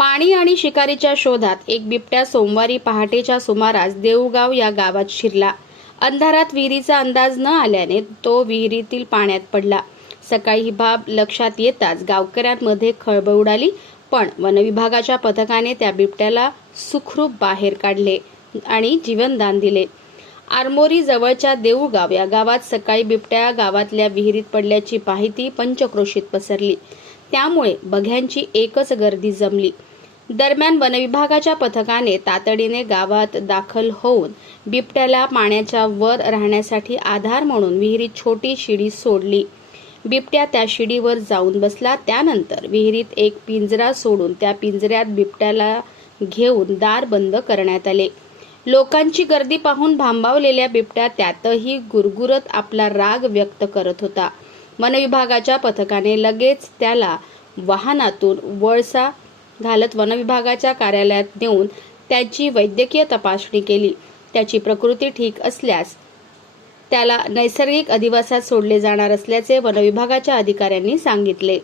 पाणी आणि शिकारीच्या शोधात एक बिबट्या सोमवारी पहाटेच्या सुमारास देऊगाव या गावात शिरला. अंधारात विहिरीचा अंदाज न आल्याने तो विहिरीतील पाण्यात पडला. सकाळी ही बाब लक्षात येताच गावकऱ्यांमध्ये खळबळ उडाली पण वनविभागाच्या पथकाने त्या बिबट्याला सुखरूप बाहेर काढले आणि जीवनदान दिले. आरमोरी जवळच्या देऊगाव या गावात सकाळी बिबट्या गावातल्या विहिरीत पडल्याची माहिती पंचक्रोशीत पसरली. त्यामुळे बघ्यांची एकच गर्दी जमली. दरम्यान वनविभागाच्या पथकाने तातडीने गावात दाखल होऊन बिबट्याला पाण्याच्या वर राहण्यासाठी आधार म्हणून विहिरीत छोटी शिडी सोडली. बिबट्या त्या शिडीवर जाऊन बसला. त्यानंतर विहिरीत एक पिंजरा सोडून त्या पिंजऱ्यात बिबट्याला घेऊन दार बंद करण्यात आले. लोकांची गर्दी पाहून भांबावलेल्या बिबट्या त्यातही गुरगुरत आपला राग व्यक्त करत होता. वनविभागाच्या पथकाने लगेच त्याला वाहनातून वळसा घालत वनविभागाच्या कार्यालयात नेऊन त्याची वैद्यकीय तपासणी केली. त्याची प्रकृती ठीक असल्यास त्याला नैसर्गिक अधिवासात सोडले जाणार असल्याचे वनविभागाच्या अधिकाऱ्यांनी सांगितले.